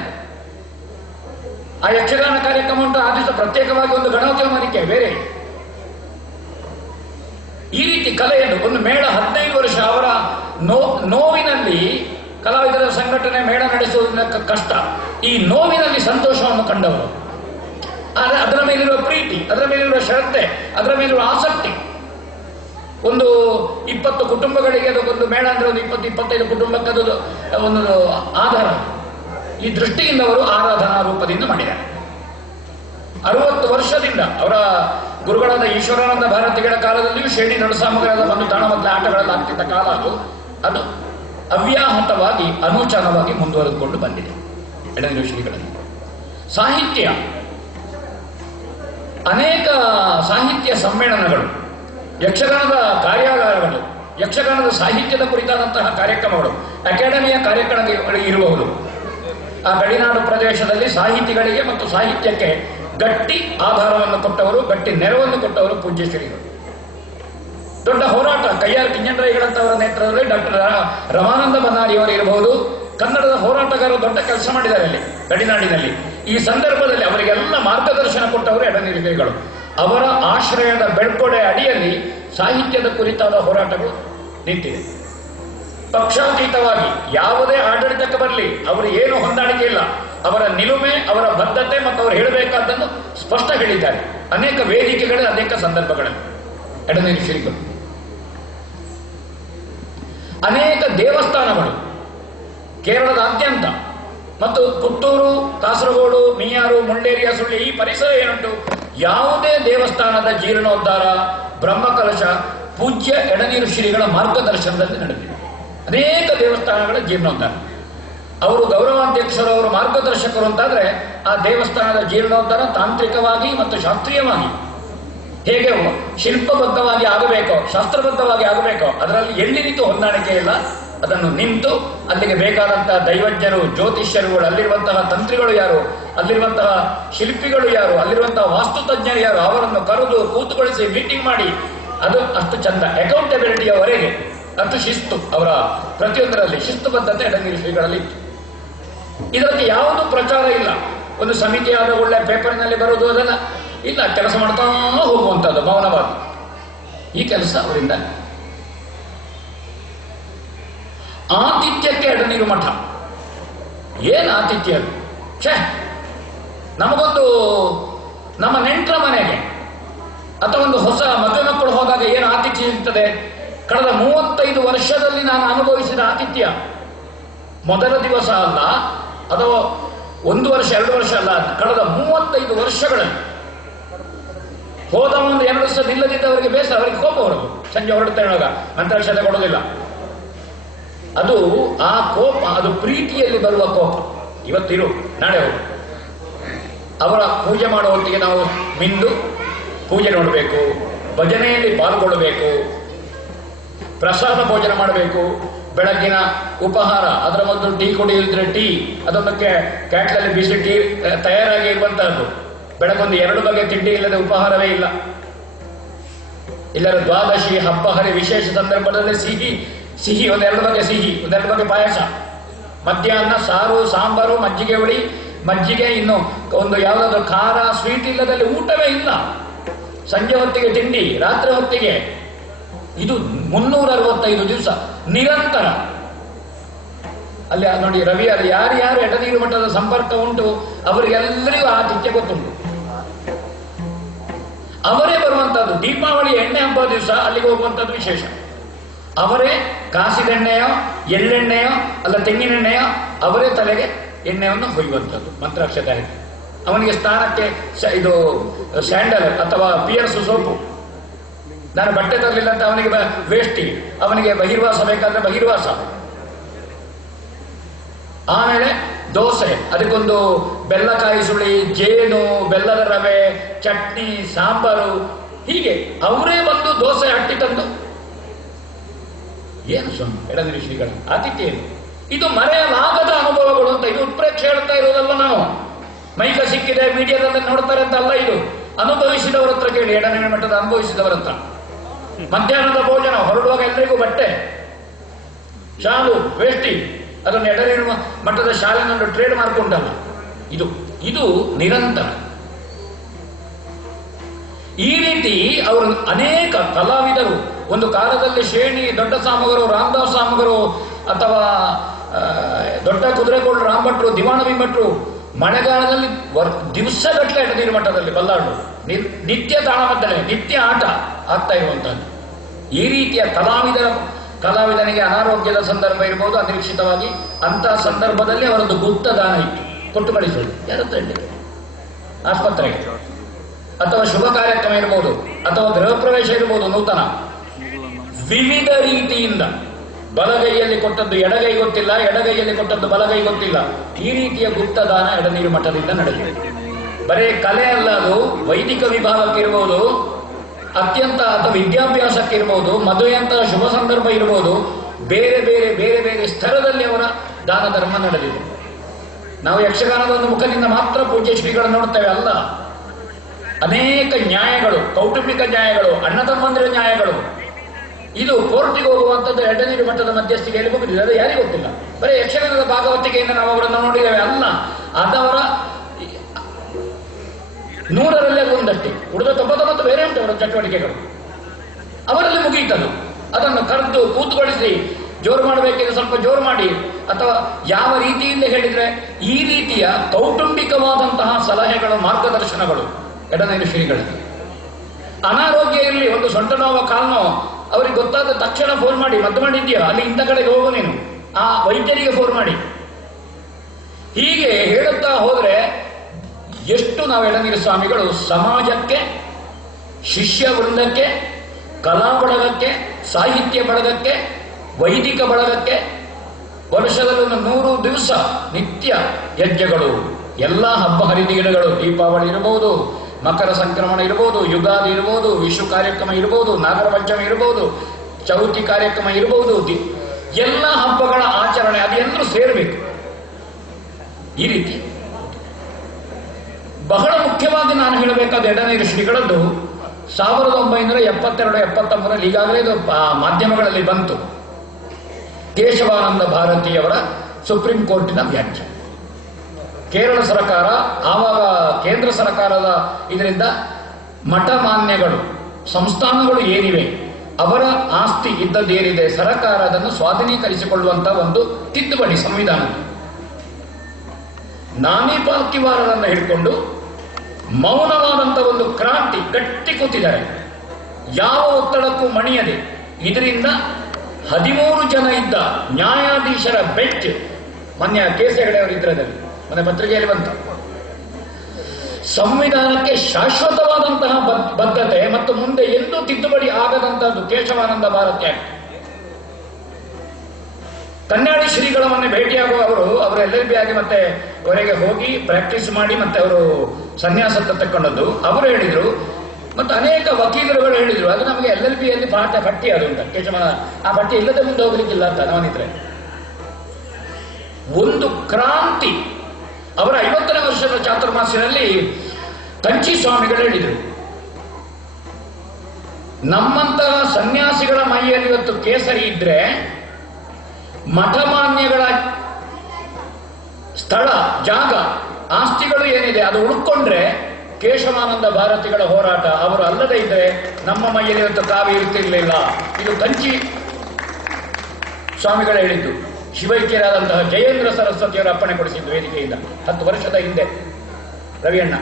ಆ ಯಕ್ಷಗಾನ ಕಾರ್ಯಕ್ರಮ ಉಂಟು, ಆ ದಿವಸ ಪ್ರತ್ಯೇಕವಾಗಿ ಒಂದು ಗಣಪತಿ ಹೋಮನಿಕೆ ಬೇರೆ. ಈ ರೀತಿ ಕಲೆಯನ್ನು ಒಂದು ಮೇಳ 15 ವರ್ಷ ಅವರ ನೋವಿನಲ್ಲಿ ಕಲಾವಿದರ ಸಂಘಟನೆ ಮೇಳ ನಡೆಸುವುದಕ್ಕೆ ಕಷ್ಟ. ಈ ನೋವಿನಲ್ಲಿ ಸಂತೋಷವನ್ನು ಕಂಡವರು, ಅದರ ಮೇಲಿರುವ ಪ್ರೀತಿ, ಅದರ ಮೇಲಿರುವ ಶ್ರದ್ಧೆ, ಅದರ ಮೇಲಿರುವ ಆಸಕ್ತಿ. ಒಂದು 20 ಕುಟುಂಬಗಳಿಗೆ ಅದಕ್ಕೊಂದು ಮೇಳ ಅಂದ್ರೆ ಒಂದು 20-25 ಕುಟುಂಬಕ್ಕೆ ಅದು ಒಂದು ಆಧಾರ. ಈ ದೃಷ್ಟಿಯಿಂದ ಅವರು ಆರಾಧನಾ ರೂಪದಿಂದ ಮಾಡಿದ್ದಾರೆ. 60 ವರ್ಷದಿಂದ ಅವರ ಗುರುಗಳಾದ ಈಶ್ವರಾನಂದ ಭಾರತಿಗಳ ಕಾಲದಲ್ಲಿಯೂ ಶ್ರೇಣಿ ನಡುಸಾಮಗ್ರದ ಒಂದು ತಾಣಮದ್ದಲೆ ಆಟಗಳಲ್ಲಿ ಆಗ್ತಿದ್ದ ಕಾಲ ಅದು ಅವ್ಯಾಹತವಾಗಿ ಅನೂಚಾನವಾಗಿ ಮುಂದುವರೆದುಕೊಂಡು ಬಂದಿದೆ ಎಡನೀರು ಶ್ರೀಗಳಲ್ಲಿ. ಸಾಹಿತ್ಯ, ಅನೇಕ ಸಾಹಿತ್ಯ ಸಮ್ಮೇಳನಗಳು, ಯಕ್ಷಗಾನದ ಕಾರ್ಯಾಗಾರಗಳು, ಯಕ್ಷಗಾನದ ಸಾಹಿತ್ಯದ ಕುರಿತಾದಂತಹ ಕಾರ್ಯಕ್ರಮಗಳು, ಅಕಾಡೆಮಿಯ ಕಾರ್ಯಕ್ರಮಗಳು ಇರಬಹುದು. ಆ ಗಡಿನಾಡು ಪ್ರದೇಶದಲ್ಲಿ ಸಾಹಿತಿಗಳಿಗೆ ಮತ್ತು ಸಾಹಿತ್ಯಕ್ಕೆ ಗಟ್ಟಿ ಆಧಾರವನ್ನು ಕೊಟ್ಟವರು, ಗಟ್ಟಿ ನೆರವನ್ನು ಕೊಟ್ಟವರು ಪೂಜ್ಯ ಶ್ರೀಗಳು. ದೊಡ್ಡ ಹೋರಾಟ ಕೈಯಾರ್ ಕಿಂಜನರೈಗಳಂತವರ ನೇತೃತ್ವದಲ್ಲಿ ಡಾಕ್ಟರ್ ರಮಾನಂದ ಬನ್ನಾರಿಯವರು ಇರಬಹುದು. ಕನ್ನಡದ ಹೋರಾಟಗಾರರು ದೊಡ್ಡ ಕೆಲಸ ಮಾಡಿದ್ದಾರೆ ಅಲ್ಲಿ ಗಡಿನಾಡಿನಲ್ಲಿ. ಈ ಸಂದರ್ಭದಲ್ಲಿ ಅವರಿಗೆಲ್ಲ ಮಾರ್ಗದರ್ಶನ ಕೊಟ್ಟವರು ಎಡನೀರು ಶ್ರೀಗಳು. ಅವರ ಆಶ್ರಯದ ಬೆಳ್ಕೊಡೆ ಅಡಿಯಲ್ಲಿ ಸಾಹಿತ್ಯದ ಕುರಿತಾದ ಹೋರಾಟಗಳು ನಿಂತಿದೆ. ಪಕ್ಷಾತೀತವಾಗಿ ಯಾವುದೇ ಆಡಳಿತಕ್ಕೆ ಬರಲಿ ಅವರು ಏನು ಹೊಂದಾಣಿಕೆ ಇಲ್ಲ. ಅವರ ನಿಲುಮೆ, ಅವರ ಬದ್ಧತೆ ಮತ್ತು ಅವರು ಹೇಳಬೇಕಾದ್ದನ್ನು ಸ್ಪಷ್ಟ ಹೇಳಿದ್ದಾರೆ ಅನೇಕ ವೇದಿಕೆಗಳು, ಅನೇಕ ಸಂದರ್ಭಗಳಲ್ಲಿ ಎಡನೀರು ಶ್ರೀಗಳು. ಅನೇಕ ದೇವಸ್ಥಾನಗಳು ಕೇರಳದಾದ್ಯಂತ ಮತ್ತು ಪುತ್ತೂರು, ಕಾಸರಗೋಡು, ಮೀಯಾರು, ಮುಂಡೇರಿಯ, ಸುಳ್ಳಿ ಈ ಪರಿಸರ ಏನುಂಟು, ಯಾವುದೇ ದೇವಸ್ಥಾನದ ಜೀರ್ಣೋದ್ಧಾರ, ಬ್ರಹ್ಮಕಲಶ ಪೂಜ್ಯ ಎಡನೀರು ಶ್ರೀಗಳ ಮಾರ್ಗದರ್ಶನದಲ್ಲಿ ನಡೆದಿದೆ. ಅನೇಕ ದೇವಸ್ಥಾನಗಳ ಜೀರ್ಣೋದ್ಧಾರ. ಅವರು ಗೌರವಾಧ್ಯಕ್ಷರು, ಅವರು ಮಾರ್ಗದರ್ಶಕರು ಅಂತಾದ್ರೆ ಆ ದೇವಸ್ಥಾನದ ಜೀರ್ಣೋದ್ಧಾರ ತಾಂತ್ರಿಕವಾಗಿ ಮತ್ತು ಶಾಸ್ತ್ರೀಯವಾಗಿ ಹೇಗೆ ಶಿಲ್ಪಬದ್ಧವಾಗಿ ಆಗಬೇಕೋ, ಶಾಸ್ತ್ರಬದ್ಧವಾಗಿ ಆಗಬೇಕೋ, ಅದರಲ್ಲಿ ಎಲ್ಲಿ ನಿಂತು ಹೊಂದಾಣಿಕೆ ಇಲ್ಲ ಅದನ್ನು ನಿಂತು ಅಲ್ಲಿಗೆ ಬೇಕಾದಂತಹ ದೈವಜ್ಞರು, ಜ್ಯೋತಿಷ್ಯರುಗಳು, ಅಲ್ಲಿರುವಂತಹ ತಂತ್ರಿಗಳು ಯಾರು, ಅಲ್ಲಿರುವಂತಹ ಶಿಲ್ಪಿಗಳು ಯಾರು, ಅಲ್ಲಿರುವಂತಹ ವಾಸ್ತುತಜ್ಞರು ಯಾರು, ಅವರನ್ನು ಕರೆದು ಕೂತುಗೊಳಿಸಿ ಮೀಟಿಂಗ್ ಮಾಡಿ ಅದು ಅಷ್ಟು ಚಂದ. ಅಕೌಂಟಬಿಲಿಟಿಯವರೆಗೆ ಅಷ್ಟು ಶಿಸ್ತು, ಅವರ ಪ್ರತಿಯೊಂದರಲ್ಲಿ ಶಿಸ್ತುಬದ್ಧತೆ ಎಡನೀರು ಶ್ರೀಗಳಲ್ಲಿ ಇತ್ತು. ಇದಕ್ಕೆ ಯಾವುದೂ ಪ್ರಚಾರ ಇಲ್ಲ. ಒಂದು ಸಮಿತಿ ಆದ ಒಳ್ಳೆ ಪೇಪರ್ನಲ್ಲಿ ಬರುವುದು ಅದೆಲ್ಲ ಇಲ್ಲ. ಕೆಲಸ ಮಾಡ್ತಾ ಹೋಗುವಂಥದ್ದು ಮೌನವಾಗಿ ಈ ಕೆಲಸ ಅವರಿಂದ. ಆತಿಥ್ಯಕ್ಕೆ ಎಡನೀರು ಮಠ ಏನು ಆತಿಥ್ಯ ಅದು? ಛೇ, ನಮಗೊಂದು ನಮ್ಮ ನೆಂಟರ ಮನೆಗೆ ಅಥವಾ ಒಂದು ಹೊಸ ಮದುವೆ ಮಕ್ಕಳು ಹೋದಾಗ ಏನು ಆತಿಥ್ಯ ಇರ್ತದೆ? ಕಳೆದ 35 ವರ್ಷದಲ್ಲಿ ನಾನು ಅನುಭವಿಸಿದ ಆತಿಥ್ಯ ಮೊದಲ ದಿವಸ ಅಲ್ಲ, ಅಥವಾ 1 ವರ್ಷ 2 ವರ್ಷ ಅಲ್ಲ, ಕಳೆದ 35 ವರ್ಷಗಳಲ್ಲಿ ಹೋದ 1-2 ವರ್ಷ ನಿಲ್ಲದಿದ್ದವರಿಗೆ ಬೇಸರ, ಅವರಿಗೆ ಕೋಪ ಹೊರಗು. ಸಂಜೆ ಹೊರಡ್ತಾ ಹೇಳುವಾಗ ಮಂತ್ರಾಕ್ಷತೆ ಕೊಡೋದಿಲ್ಲ. ಅದು ಆ ಕೋಪ, ಅದು ಪ್ರೀತಿಯಲ್ಲಿ ಬರುವ ಕೋಪ. ಇವತ್ತಿರು ನಾಳೆ ಹೋಗು. ಅವರ ಪೂಜೆ ಮಾಡುವ ಹೊತ್ತಿಗೆ ನಾವು ಮಿಂದು ಪೂಜೆ ನೋಡಬೇಕು, ಭಜನೆಯಲ್ಲಿ ಪಾಲ್ಗೊಳ್ಳಬೇಕು, ಪ್ರಸಾದ ಭೋಜನ ಮಾಡಬೇಕು, ಬೆಳಗ್ಗಿನ ಉಪಹಾರ, ಅದರ ಮೊದಲು ಟೀ ಕುಡಿಯಿದ್ರೆ ಟೀ, ಅದೊಂದಕ್ಕೆ ಕ್ಯಾಟ್ಲಲ್ಲಿ ಬಿಸಿ ಟೀ ತಯಾರಾಗಿ ಇರುವಂತಹದ್ದು. ಬೆಳಗೊಂದು 2 ಬಗೆ ತಿಂಡಿ ಇಲ್ಲದೆ ಉಪಹಾರವೇ ಇಲ್ಲ. ಇಲ್ಲರ ದ್ವಾದಶಿ, ಹಬ್ಬ, ಹರಿ, ವಿಶೇಷ ಸಂದರ್ಭದಲ್ಲಿ ಸಿಹಿ 1-2 ಬಗೆ ಸಿಹಿ, 1-2 ಬಗೆ ಪಾಯಸ, ಮಧ್ಯಾಹ್ನ ಸಾರು, ಸಾಂಬಾರು, ಮಜ್ಜಿಗೆ ಹುಳಿ, ಮಜ್ಜಿಗೆ, ಇನ್ನು ಒಂದು ಯಾವುದಾದ್ರು ಖಾರ, ಸ್ವೀಟ್ ಇಲ್ಲದಲ್ಲಿ ಊಟವೇ ಇಲ್ಲ. ಸಂಜೆ ಹೊತ್ತಿಗೆ ತಿಂಡಿ, ರಾತ್ರಿ ಹೊತ್ತಿಗೆ. ಇದು 365 ದಿವಸ ನಿರಂತರ. ಅಲ್ಲಿ ನೋಡಿ ರವಿ, ಅಲ್ಲಿ ಯಾರ್ಯಾರು ಎಡನೀರು ಮಠದ ಸಂಪರ್ಕ ಉಂಟು ಅವರಿಗೆಲ್ಲರಿಗೂ ಆತಿಥ್ಯ ಗೊತ್ತುಂಟು. ಅವರೇ ಬರುವಂತಹದ್ದು. ದೀಪಾವಳಿ ಎಣ್ಣೆ ಹಬ್ಬ ದಿವಸ ಅಲ್ಲಿಗೆ ಹೋಗುವಂಥದ್ದು ವಿಶೇಷ. ಅವರೇ ಕಾಸಿದೆಣ್ಣೆಯೋ, ಎಳ್ಳೆಣ್ಣೆಯೋ, ಅಲ್ಲ ತೆಂಗಿನೆಣ್ಣೆಯೋ, ಅವರೇ ತಲೆಗೆ ಎಣ್ಣೆಯನ್ನು ಹೊಯ್ಯುವಂಥದ್ದು ಮಂತ್ರಾಕ್ಷತೆ. ಅವನಿಗೆ ಸ್ನಾನಕ್ಕೆ ಇದು ಸ್ಯಾಂಡಲ್ ಅಥವಾ ಪಿಯರ್ಸ್ ಸೋಪು. ನಾನು ಬಟ್ಟೆ ತರಲಿಲ್ಲ ಅಂತ ಅವನಿಗೆ ವೇಷ್ಟಿ, ಅವನಿಗೆ ಬಹಿರ್ವಾಸ ಬೇಕಾದ್ರೆ ಬಹಿರ್ವಾಸ. ಆಮೇಲೆ ದೋಸೆ, ಅದಕ್ಕೊಂದು ಬೆಲ್ಲಕಾಯಿ ಸುಳಿ, ಜೇನು, ಬೆಲ್ಲದ ರವೆ, ಚಟ್ನಿ, ಸಾಂಬಾರು, ಹೀಗೆ ಅವರೇ ಬಂದು ದೋಸೆ ಹಟ್ಟಿ ತಂದು. ಏನು ಸ್ವಾಮಿ ಎಡನೀರು ಶ್ರೀಗಳ ಆತಿಥ್ಯ ಏನು? ಇದು ಮರೆಯಲಾಗದ ಅನುಭವಗಳು ಅಂತ. ಇದು ಉತ್ಪ್ರೇಕ್ಷೆ ಹೇಳ್ತಾ ಇರೋದಲ್ಲ ನಾವು, ಮೈಕ ಸಿಕ್ಕಿದೆ ಮೀಡಿಯಾದಲ್ಲಿ ನೋಡ್ತಾರೆ ಅಂತ ಅಲ್ಲ. ಇದು ಅನುಭವಿಸಿದವರ ಹತ್ರ ಕೇಳಿ, ಎಡನೀರು ಮಠದ ಅನುಭವಿಸಿದವರ ಹತ್ರ. ಮಧ್ಯಾಹ್ನದ ಭೋಜನ, ಹೊರಡುವಾಗ ಎಲ್ಲರಿಗೂ ಬಟ್ಟೆ, ಶಾಲು, ವೇಷ್ಟಿ, ಅದನ್ನು ಎಡನೀರು ಮಠದ ಶಾಲೆಯನ್ನು ಟ್ರೇಡ್ ಮಾಡಿಕೊಂಡಲ್ಲ. ಇದು ನಿರಂತರ. ಈ ರೀತಿ ಅವರು ಅನೇಕ ಕಲಾವಿದರು ಒಂದು ಕಾಲದಲ್ಲಿ ಶ್ರೇಣಿ ದೊಡ್ಡ ಸಾಮಗರು, ರಾಮದಾಸ್ ಸಾಮಗರು, ಅಥವಾ ದೊಡ್ಡ ಕುದುರೆಗೋಡು ರಾಮಭಟ್ರು, ದಿವಾಣ ಭೀಮಭಟ್ರು ಮಳೆಗಾಲದಲ್ಲಿ ದಿವಸಗಟ್ಟಲೆ ಎಡನೀರು ಮಠದಲ್ಲಿ ಬಲ್ಲಾಡು ನಿತ್ಯ ತಾಳಮದ್ದಲೆ, ನಿತ್ಯ ಆಟ ಆಗ್ತಾ ಇರುವಂತಹದ್ದು. ಈ ರೀತಿಯ ಕಲಾವಿದನಿಗೆ ಅನಾರೋಗ್ಯದ ಸಂದರ್ಭ ಇರಬಹುದು, ಅನಿರೀಕ್ಷಿತವಾಗಿ ಅಂತಹ ಸಂದರ್ಭದಲ್ಲಿ ಅವರದ್ದು ಗುಪ್ತದಾನ ಇತ್ತು, ಕೊಟ್ಟು ಕಳಿಸೋದು ಯಾರತ್ರ ಹೇಳಲಿಕ್ಕೆ, ಆಸ್ಪತ್ರೆಗೆ ಅಥವಾ ಶುಭ ಕಾರ್ಯಕ್ರಮ ಇರಬಹುದು ಅಥವಾ ಗೃಹ ಪ್ರವೇಶ ಇರಬಹುದು, ನೂತನ ವಿವಿಧ ರೀತಿಯಿಂದ ಬಲಗೈಯಲ್ಲಿ ಕೊಟ್ಟದ್ದು ಎಡಗೈ ಗೊತ್ತಿಲ್ಲ, ಎಡಗೈಯಲ್ಲಿ ಕೊಟ್ಟದ್ದು ಬಲಗೈ ಗೊತ್ತಿಲ್ಲ, ಈ ರೀತಿಯ ಗುಪ್ತದಾನ ಎಡನೀರು ಮಠದಿಂದ ನಡೆದಿದೆ. ಬರೇ ಕಲೆ ಅಲ್ಲ, ಅದು ವೈದಿಕ ವಿಭಾಗಕ್ಕೆ ಇರಬಹುದು, ಅತ್ಯಂತ ಅಥವಾ ವಿದ್ಯಾಭ್ಯಾಸಕ್ಕೆ ಇರಬಹುದು, ಮದುವೆಯಂತಹ ಶುಭ ಸಂದರ್ಭ ಇರಬಹುದು, ಬೇರೆ ಬೇರೆ ಬೇರೆ ಬೇರೆ ಸ್ತರದಲ್ಲಿ ಅವರ ದಾನ ಧರ್ಮ ನಡೆದಿದೆ. ನಾವು ಯಕ್ಷಗಾನದ ಒಂದು ಮುಖದಿಂದ ಮಾತ್ರ ಪೂಜ್ಯ ಶ್ರೀಗಳನ್ನು ನೋಡ್ತೇವೆ ಅಲ್ಲ, ಅನೇಕ ನ್ಯಾಯಗಳು, ಕೌಟುಂಬಿಕ ನ್ಯಾಯಗಳು, ಅಣ್ಣ ತಮ್ಮಂದಿರ ನ್ಯಾಯಗಳು, ಇದು ಕೋರ್ಟಿಗೆ ಹೋಗುವಂಥದ್ದು ಎಡನೀರು ಮಠದ ಮಧ್ಯಸ್ಥಿಕೆಯಲ್ಲಿ ಮುಗಿದಿದೆ. ಅದು ಯಾರಿಗೂ ಗೊತ್ತಿಲ್ಲ. ಬರೀ ಯಕ್ಷಗಾನದ ಭಾಗವತಿಕೆಯಿಂದ ನಾವು ಅವರನ್ನು ನೋಡಿದ್ದೇವೆ ಅಲ್ಲ, ಅದವರ 100ರಲ್ಲಿ ಒಂದಷ್ಟೇ, ಉಳಿದ 99 ಬೇರೆ ಉಂಟು ಅವರ ಚಟುವಟಿಕೆಗಳು, ಅವರಲ್ಲಿ ಮುಗಿಯಿತದು. ಅದನ್ನು ಕರೆದು ಕೂತುಗೊಳಿಸಿ ಜೋರು ಮಾಡಬೇಕಿದ್ರೆ ಸ್ವಲ್ಪ ಜೋರು ಮಾಡಿ, ಅಥವಾ ಯಾವ ರೀತಿಯಿಂದ ಹೇಳಿದ್ರೆ ಈ ರೀತಿಯ ಕೌಟುಂಬಿಕವಾದಂತಹ ಸಲಹೆಗಳು, ಮಾರ್ಗದರ್ಶನಗಳು ಎಡನೀರು ಶ್ರೀಗಳಿಗೆ. ಅನಾರೋಗ್ಯ ಇರಲಿ, ಒಂದು ಸೊಂಟ ನೋವ ಕಾಲ್ನೋ, ಅವರಿಗೆ ಗೊತ್ತಾದ ತಕ್ಷಣ ಫೋನ್ ಮಾಡಿ, ಮದ್ದು ಮಾಡಿದ್ಯಾ ಅಲ್ಲಿ ಇಂಥ ಕಡೆಗೆ ಹೋಗು ನೀನು, ಆ ವೈದ್ಯರಿಗೆ ಫೋನ್ ಮಾಡಿ. ಹೀಗೆ ಹೇಳುತ್ತಾ ಹೋದ್ರೆ ಎಷ್ಟು ನಾವು ಎಡನೀರು ಸ್ವಾಮಿಗಳು ಸಮಾಜಕ್ಕೆ, ಶಿಷ್ಯ ವೃಂದಕ್ಕೆ, ಕಲಾ ಬಳಗಕ್ಕೆ, ಸಾಹಿತ್ಯ ಬಳಗಕ್ಕೆ, ವೈದಿಕ ಬಳಗಕ್ಕೆ ವರ್ಷದಲ್ಲಿ 100 ದಿವಸ ನಿತ್ಯ ಯಜ್ಞಗಳು, ಎಲ್ಲ ಹಬ್ಬ ಹರಿದಿನಗಳು, ದೀಪಾವಳಿ ಇರಬಹುದು, ಮಕರ ಸಂಕ್ರಮಣ ಇರಬಹುದು, ಯುಗಾದಿ ಇರಬಹುದು, ವಿಷು ಕಾರ್ಯಕ್ರಮ ಇರಬಹುದು, ನಾಗರ ಪಂಚಮಿ ಇರಬಹುದು, ಚೌತಿ ಕಾರ್ಯಕ್ರಮ ಇರಬಹುದು, ಎಲ್ಲ ಹಬ್ಬಗಳ ಆಚರಣೆ ಅದೆಲ್ಲರೂ ಸೇರಬೇಕು. ಈ ರೀತಿ ಬಹಳ ಮುಖ್ಯವಾಗಿ ನಾನು ಹೇಳಬೇಕಾದ ಎಡನೀರು ಶ್ರೀಗಳದ್ದು 1972-73 ಈಗಾಗಲೇ ಇದು ಮಾಧ್ಯಮಗಳಲ್ಲಿ ಬಂತು. ಕೇಶವಾನಂದ ಭಾರತಿಯವರ ಸುಪ್ರೀಂ ಕೋರ್ಟಿನ ವ್ಯಾಖ್ಯೆ. ಕೇರಳ ಸರ್ಕಾರ, ಆವಾಗ ಕೇಂದ್ರ ಸರ್ಕಾರದ ಇದರಿಂದ ಮಠ ಮಾನ್ಯಗಳು, ಸಂಸ್ಥಾನಗಳು ಏನಿವೆ ಅವರ ಆಸ್ತಿ ಇದ್ದದ್ದೇನಿದೆ, ಸರ್ಕಾರ ಅದನ್ನು ಸ್ವಾಧೀನೀಕರಿಸಿಕೊಳ್ಳುವಂತಹ ಒಂದು ತಿದ್ದುಪಡಿ ಸಂವಿಧಾನ. ನಾನಿ ಪಾಲ್ಕಿವಾರರನ್ನು ಹಿಡ್ಕೊಂಡು ಮೌನವಾದಂಥ ಒಂದು ಕ್ರಾಂತಿ ಗಟ್ಟಿ ಕೂತಿದ್ದಾರೆ, ಯಾವ ಒತ್ತಡಕ್ಕೂ ಮಣಿಯದೆ. ಇದರಿಂದ 13 ಜನ ಇದ್ದ ನ್ಯಾಯಾಧೀಶರ ಬೆಂಚ್, ಮೊನ್ನೆ ಕೇಸ್ ಹೆಗಡೆಯವರು ಇದ್ರದಲ್ಲಿ ಮೊನ್ನೆ ಪತ್ರಿಕೆಯಲ್ಲಿ ಬಂತು, ಸಂವಿಧಾನಕ್ಕೆ ಶಾಶ್ವತವಾದಂತಹ ಬದ್ಧತೆ ಮತ್ತು ಮುಂದೆ ಎಂದೂ ತಿದ್ದುಪಡಿ ಆಗದಂತಹದ್ದು ಕೇಶವಾನಂದ ಭಾರತಿ ಆಕ್ಟ್. ಕನ್ಯಾಡಿ ಶ್ರೀಗಳವನ್ನೇ ಭೇಟಿಯಾಗುವ ಅವರು LLB ಆಗಿ ಮತ್ತೆ ಅವರಿಗೆ ಹೋಗಿ ಪ್ರಾಕ್ಟೀಸ್ ಮಾಡಿ ಮತ್ತೆ ಅವರು ಸನ್ಯಾಸತ್ತ ತಕ್ಕೊಂಡದ್ದು ಅವರು ಹೇಳಿದ್ರು. ಮತ್ತೆ ಅನೇಕ ವಕೀಲರುಗಳು ಹೇಳಿದ್ರು, ಅದು ನಮಗೆ LLB ಯಲ್ಲಿ ಪಟ್ಟಿ ಅದು ಅಂತ, ಕೇಶವನ ಆ ಪಟ್ಟಿ ಇಲ್ಲದೆ ಮುಂದೆ ಹೋಗ್ಲಿಕ್ಕಿಲ್ಲ ಅಂತ ನಾನಿದ್ರೆ. ಒಂದು ಕ್ರಾಂತಿ ಅವರ 50ನೇ ವರ್ಷದ ಚಾತುರ್ಮಾಸ್ಯದಲ್ಲಿ ಕಂಚಿ ಸ್ವಾಮಿಗಳು ಹೇಳಿದರು, ನಮ್ಮಂತಹ ಸನ್ಯಾಸಿಗಳ ಮೈಯಲ್ಲಿ ಇವತ್ತು ಕೇಸರಿ ಇದ್ರೆ ಮಠಮಾನ್ಯಗಳ ಸ್ಥಳ, ಜಾಗ, ಆಸ್ತಿಗಳು ಏನಿದೆ ಅದು ಉಳ್ಕೊಂಡ್ರೆ ಕೇಶವಾನಂದ ಭಾರತಿಗಳ ಹೋರಾಟ ಅವರು ಅಲ್ಲದೆ ಇದ್ದರೆ ನಮ್ಮ ಮೈಯಲ್ಲಿ ಇವತ್ತು ಕಾವಿ ಇರ್ತಿರ್ಲಿಲ್ಲ. ಇದು ಕಂಚಿ ಸ್ವಾಮಿಗಳು ಹೇಳಿದ್ದು. ಶಿವೈಕ್ಯರಾದಂತಹ ಜಯೇಂದ್ರ ಸರಸ್ವತಿಯವರು ಅಪ್ಪಣೆ ಕೊಡಿಸಿದ್ದು ವೇದಿಕೆಯಿಂದ 10 ವರ್ಷದ ಹಿಂದೆ ರವಿಯಣ್ಣ.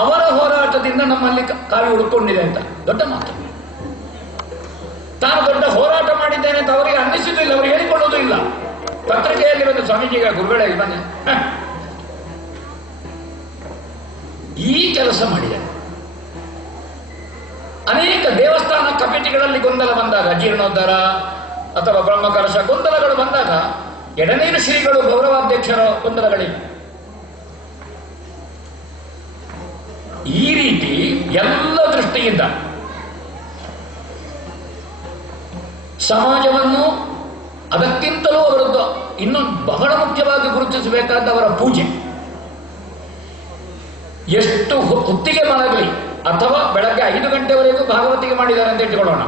ಅವರ ಹೋರಾಟದಿಂದ ನಮ್ಮಲ್ಲಿ ಕಾವಿ ಉಳ್ಕೊಂಡಿದೆ ಅಂತ ದೊಡ್ಡ ಮಾತು. ತಾನು ದೊಡ್ಡ ಹೋರಾಟ ಮಾಡಿದ್ದೇನೆ ಅಂತ ಅವರಿಗೆ ಅನ್ನಿಸಿದ್ದಿಲ್ಲ, ಅವರು ಹೇಳಿಕೊಳ್ಳೋದು ಇಲ್ಲ. ಪತ್ರಿಕೆಯಲ್ಲಿ ಬಂದು ಸ್ವಾಮೀಜಿಗ ಗುರುಗಳೇ ಬನ್ನಿ, ಈ ಕೆಲಸ ಮಾಡಿದ್ದಾರೆ. ಅನೇಕ ದೇವಸ್ಥಾನ ಕಮಿಟಿಗಳಲ್ಲಿ ಗೊಂದಲ ಬಂದಾಗ, ಜೀರ್ಣೋದ್ಧಾರ ಅಥವಾ ಬ್ರಹ್ಮಕಲಶ ಗೊಂದಲಗಳು ಬಂದಾಗ ಎಡನೀರು ಶ್ರೀಗಳು ಗೌರವಾಧ್ಯಕ್ಷರ ಗೊಂದಲಗಳಿಲ್ಲ. ಈ ರೀತಿ ಎಲ್ಲ ದೃಷ್ಟಿಯಿಂದ ಸಮಾಜವನ್ನು, ಅದಕ್ಕಿಂತಲೂ ಅವರದ್ದು ಇನ್ನೊಂದು ಬಹಳ ಮುಖ್ಯವಾಗಿ ಗುರುತಿಸಬೇಕಾದ ಅವರ ಪೂಜೆ. ಎಷ್ಟು ಹೊತ್ತಿಗೆ ಮಾಡಲಿ, ಅಥವಾ ಬೆಳಗ್ಗೆ 5 ಗಂಟೆವರೆಗೂ ಭಾಗವತಿಗೆ ಮಾಡಿದ್ದಾರೆ ಅಂತ ಇಟ್ಟುಕೊಳ್ಳೋಣ,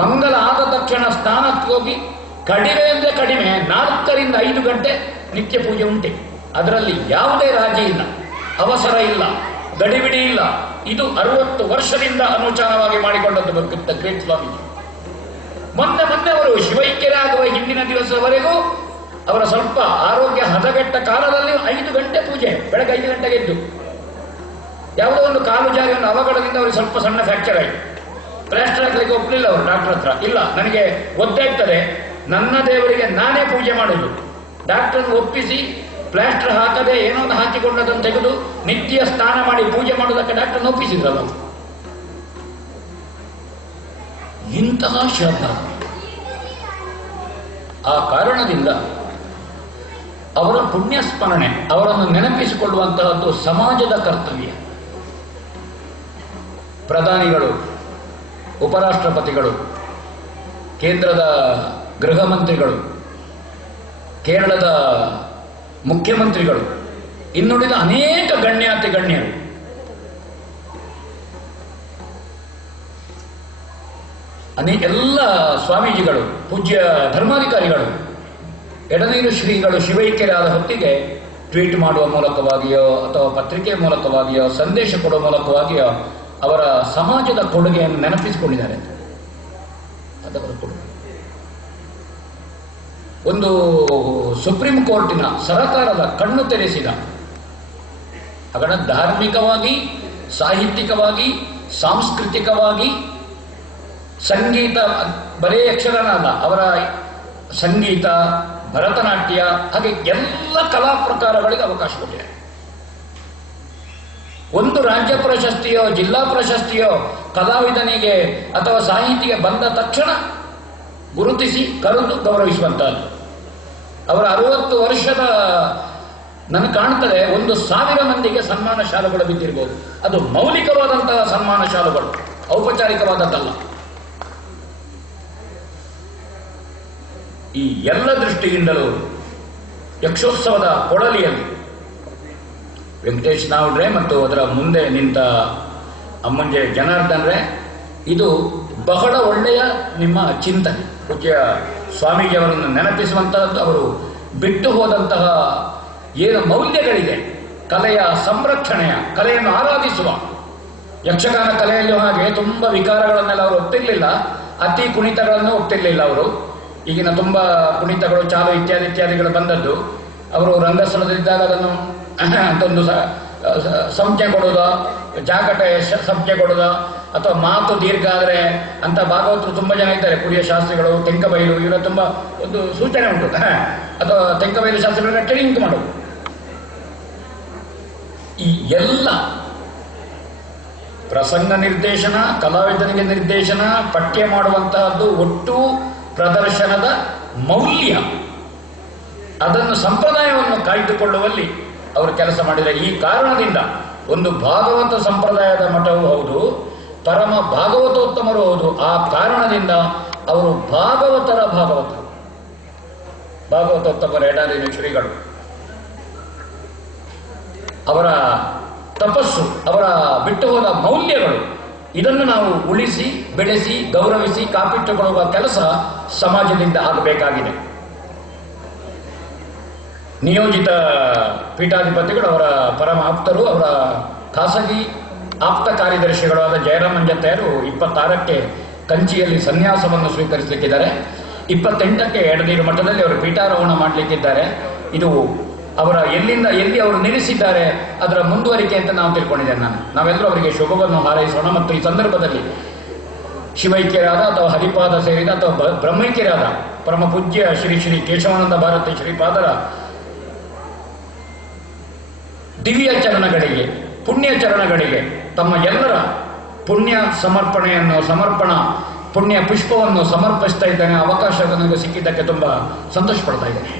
ಮಂಗಲ ಆದ ತಕ್ಷಣ ಸ್ನಾನಕ್ಕೆ ಹೋಗಿ ಕಡಿಮೆ ಅಂದ್ರೆ ಕಡಿಮೆ 4ರಿಂದ 5 ಗಂಟೆ ನಿತ್ಯ ಪೂಜೆ ಉಂಟೆ. ಅದರಲ್ಲಿ ಯಾವುದೇ ರಾಜಿ ಇಲ್ಲ, ಅವಸರ ಇಲ್ಲ, ಗಡಿಬಿಡಿ ಇಲ್ಲ. ಇದು 60 ವರ್ಷದಿಂದ ಅನುಚಾರವಾಗಿ ಮಾಡಿಕೊಂಡದ್ದು ಬರುತ್ತ ಗ್ರೇಟ್ ಸ್ವಾಮೀಜಿ. ಮೊನ್ನೆ ಅವರು ಶಿವೈಕ್ಯರಾಗುವ ಹಿಂದಿನ ದಿವಸದವರೆಗೂ ಅವರ ಸ್ವಲ್ಪ ಆರೋಗ್ಯ ಹದಗೆಟ್ಟ ಕಾಲದಲ್ಲಿ 5 ಗಂಟೆ ಪೂಜೆ, ಬೆಳಗ್ಗೆ 5 ಗಂಟೆಗೆ ಎದ್ದು ಯಾವುದೋ ಒಂದು ಕಾಲು ಜಾರಿ ಒಂದು ಅವಘಡದಿಂದ ಅವರಿಗೆ ಸ್ವಲ್ಪ ಸಣ್ಣ ಫ್ರಾಕ್ಚರ್ ಆಯಿತು. ಪ್ಲಾಸ್ಟರ್ ಹಾಕಲಿಕ್ಕೆ ಒಪ್ಪಲಿಲ್ಲ ಅವರು ಡಾಕ್ಟರ್ ಹತ್ರ. ಇಲ್ಲ, ನನಗೆ ಗೊತ್ತಾಗ್ತದೆ, ನನ್ನ ದೇವರಿಗೆ ನಾನೇ ಪೂಜೆ ಮಾಡೋದು. ಡಾಕ್ಟರ್ ಒಪ್ಪಿಸಿ ಪ್ಲಾಸ್ಟರ್ ಹಾಕದೆ ಏನೋ ಒಂದು ಹಾಕಿಕೊಂಡದನ್ನು ತೆಗೆದು ನಿತ್ಯ ಸ್ನಾನ ಮಾಡಿ ಪೂಜೆ ಮಾಡೋದಕ್ಕೆ ಡಾಕ್ಟರ್ ಒಪ್ಪಿಸಿದ್ರಲ್ಲ. ಇಂತಹ ಶ್ರದ್ಧಾ. ಆ ಕಾರಣದಿಂದ ಅವರ ಪುಣ್ಯ ಸ್ಮರಣೆ, ಅವರನ್ನು ನೆನಪಿಸಿಕೊಳ್ಳುವಂತಹದ್ದು ಸಮಾಜದ ಕರ್ತವ್ಯ. ಪ್ರಧಾನಿಗಳು, ಉಪರಾಷ್ಟ್ರಪತಿಗಳು, ಕೇಂದ್ರದ ಗೃಹ ಮಂತ್ರಿಗಳು, ಕೇರಳದ ಮುಖ್ಯಮಂತ್ರಿಗಳು, ಇನ್ನುಳಿದ ಅನೇಕ ಗಣ್ಯಾತಿ ಗಣ್ಯರು ಎಲ್ಲ ಸ್ವಾಮೀಜಿಗಳು, ಪೂಜ್ಯ ಧರ್ಮಾಧಿಕಾರಿಗಳು, ಎಡನೀರು ಶ್ರೀಗಳು ಶಿವೈಕ್ಯರಾದ ಹೊತ್ತಿಗೆ ಟ್ವೀಟ್ ಮಾಡುವ ಮೂಲಕವಾಗಿಯೋ ಅಥವಾ ಪತ್ರಿಕೆ ಮೂಲಕವಾಗಿಯೋ ಸಂದೇಶ ಕೊಡುವ ಮೂಲಕವಾಗಿಯೋ ಅವರ ಸಮಾಜದ ಕೊಡುಗೆಯನ್ನು ನೆನಪಿಸಿಕೊಂಡಿದ್ದಾರೆ. ಅದವರ ಕೊಡುಗೆ. ಒಂದು ಸುಪ್ರೀಂ ಕೋರ್ಟಿನ ಸರಕಾರದ ಕಣ್ಣು ತೆರೆಸಿದ ಅವರ ಧಾರ್ಮಿಕವಾಗಿ, ಸಾಹಿತ್ಯಿಕವಾಗಿ, ಸಾಂಸ್ಕೃತಿಕವಾಗಿ, ಸಂಗೀತ, ಬರೇ ಯಕ್ಷಗಾನ ಅಲ್ಲ, ಅವರ ಸಂಗೀತ, ಭರತನಾಟ್ಯ, ಹಾಗೆ ಎಲ್ಲ ಕಲಾ ಪ್ರಕಾರಗಳಿಗೆ ಅವಕಾಶ ಕೊಟ್ಟಿದೆ. ಒಂದು ರಾಜ್ಯ ಪ್ರಶಸ್ತಿಯೋ ಜಿಲ್ಲಾ ಪ್ರಶಸ್ತಿಯೋ ಕಲಾವಿದನಿಗೆ ಅಥವಾ ಸಾಹಿತಿಗೆ ಬಂದ ತಕ್ಷಣ ಗುರುತಿಸಿ ಕರೆದು ಗೌರವಿಸುವಂತಹದ್ದು. ಅವರ 60 ವರ್ಷದ ನನಗೆ ಕಾಣ್ತದೆ 1,000 ಮಂದಿಗೆ ಸನ್ಮಾನ ಶಾಲುಗಳು ಬಿದ್ದಿರಬಹುದು. ಅದು ಮೌಲಿಕವಾದಂತಹ ಸನ್ಮಾನ ಶಾಲುಗಳು, ಔಪಚಾರಿಕವಾದದ್ದಲ್ಲ. ಈ ಎಲ್ಲ ದೃಷ್ಟಿಯಿಂದಲೂ ಯಕ್ಷೋತ್ಸವದ ಕೊಡಲಿಯಲ್ಲಿ ವೆಂಕಟೇಶ್ ನಾವ್ಡ್ರೆ ಮತ್ತು ಅದರ ಮುಂದೆ ನಿಂತ ಅಮ್ಮಂಜೆ ಜನಾರ್ದನ್ರೆ, ಇದು ಬಹಳ ಒಳ್ಳೆಯ ನಿಮ್ಮ ಚಿಂತನೆ. ಪೂಜ್ಯ ಸ್ವಾಮೀಜಿಯವರನ್ನು ನೆನಪಿಸುವಂತಹದ್ದು, ಅವರು ಬಿಟ್ಟು ಹೋದಂತಹ ಏನು ಮೌಲ್ಯಗಳಿದೆ, ಕಲೆಯ ಸಂರಕ್ಷಣೆಯ, ಕಲೆಯನ್ನು ಆರಾಧಿಸುವ. ಯಕ್ಷಗಾನ ಕಲೆಯಲ್ಲೂ ಹಾಗೆ ತುಂಬ ವಿಕಾರಗಳನ್ನೆಲ್ಲ ಅವರು ಒಪ್ತಿರ್ಲಿಲ್ಲ, ಅತಿ ಕುಣಿತಗಳನ್ನು ಒಪ್ತಿರ್ಲಿಲ್ಲ ಅವರು. ಈಗಿನ ತುಂಬ ಕುಣಿತಗಳು, ಚಾಲು ಇತ್ಯಾದಿಗಳು ಬಂದದ್ದು. ಅವರು ರಂಗಸ್ಥಳದಲ್ಲಿದ್ದಾಗ ಅದನ್ನು ಅಂತೊಂದು ಸಂಖ್ಯೆ ಕೊಡೋದು, ಜಾಗಟೆ ಸಂಖ್ಯೆ ಕೊಡೋದು, ಅಥವಾ ಮಾತು ದೀರ್ಘ ಆದರೆ ಅಂತ ಭಾಗವತರು ತುಂಬ ಜನ ಇದ್ದಾರೆ. ಕುರಿಯ ಶಾಸ್ತ್ರಿಗಳು, ತೆಂಕಬೈಲು, ಇವರ ತುಂಬ ಒಂದು ಸೂಚನೆ ಉಂಟು. ಅಥವಾ ತೆಂಕಬೈಲು ಶಾಸ್ತ್ರಿಗಳನ್ನ ಟ್ರೈನಿಂಗ್ ಮಾಡೋದು. ಈ ಎಲ್ಲ ಪ್ರಸಂಗ ನಿರ್ದೇಶನ, ಕಲಾವಿದನಿಗೆ ನಿರ್ದೇಶನ, ಪಠ್ಯ ಮಾಡುವಂತಹದ್ದು ಒಟ್ಟು ಪ್ರದರ್ಶನದ ಮೌಲ್ಯ. ಅದನ್ನು ಸಂಪ್ರದಾಯವನ್ನು ಕಾಯ್ದುಕೊಳ್ಳುವಲ್ಲಿ ಅವರು ಕೆಲಸ ಮಾಡಿದರೆ. ಈ ಕಾರಣದಿಂದ ಒಂದು ಭಾಗವತ ಸಂಪ್ರದಾಯದ ಮಠವೂ ಹೌದು, ಪರಮ ಭಾಗವತೋತ್ತಮರು ಹೌದು. ಆ ಕಾರಣದಿಂದ ಅವರು ಭಾಗವತೋತ್ತಮರ ಎಡಾರಿನ ಶ್ರೀಗಳು. ಅವರ ತಪಸ್ಸು, ಅವರ ಬಿಟ್ಟು ಹೋದ ಮೌಲ್ಯಗಳು, ಇದನ್ನು ನಾವು ಉಳಿಸಿ, ಬೆಳೆಸಿ, ಗೌರವಿಸಿ, ಕಾಪಿಟ್ಟುಕೊಳ್ಳುವ ಕೆಲಸ ಸಮಾಜದಿಂದ ಆಗಬೇಕಾಗಿದೆ. ನಿಯೋಜಿತ ಪೀಠಾಧಿಪತಿಗಳು, ಅವರ ಪರಮ ಆಪ್ತರು, ಅವರ ಖಾಸಗಿ ಆಪ್ತ ಕಾರ್ಯದರ್ಶಿಗಳಾದ ಜಯರಾಮನ್ ಜತೆಯರು 26ಕ್ಕೆ ಕಂಚಿಯಲ್ಲಿ ಸನ್ಯಾಸವನ್ನು ಸ್ವೀಕರಿಸಲಿಕ್ಕಿದ್ದಾರೆ. 28ಕ್ಕೆ ಎಡನೀರು ಮಠದಲ್ಲಿ ಅವರು ಪೀಠಾರೋಹಣ ಮಾಡಲಿಕ್ಕಿದ್ದಾರೆ. ಇದು ಅವರ ಎಲ್ಲಿ ಅವರು ನಿಲ್ಲಿಸಿದ್ದಾರೆ ಅದರ ಮುಂದುವರಿಕೆ ಅಂತ ನಾವು ತಿಳ್ಕೊಂಡಿದ್ದೇನೆ. ನಾವೆಲ್ಲರೂ ಅವರಿಗೆ ಶುಭವನ್ನು ಹಾರೈಸೋಣ. ಮತ್ತು ಈ ಸಂದರ್ಭದಲ್ಲಿ ಶಿವೈಕ್ಯರಾದ ಅಥವಾ ಹರಿಪಾದ ಸೇರಿದ ಅಥವಾ ಬ್ರಹ್ಮೈಕ್ಯರಾದ ಪರಮ ಪೂಜ್ಯ ಶ್ರೀ ಶ್ರೀ ಕೇಶವಾನಂದ ಭಾರತಿ ಶ್ರೀಪಾದರ ದಿವ್ಯ ಚರಣಗಳಿಗೆ, ಪುಣ್ಯ ಚರಣಗಳಿಗೆ ತಮ್ಮ ಎಲ್ಲರ ಪುಣ್ಯ ಪುಣ್ಯ ಪುಷ್ಪವನ್ನು ಸಮರ್ಪಿಸ್ತಾ ಇದ್ದೇನೆ. ಅವಕಾಶ ನನಗೆ ಸಿಕ್ಕಿದ್ದಕ್ಕೆ ತುಂಬ ಸಂತೋಷ ಪಡ್ತಾ ಇದ್ದೇನೆ.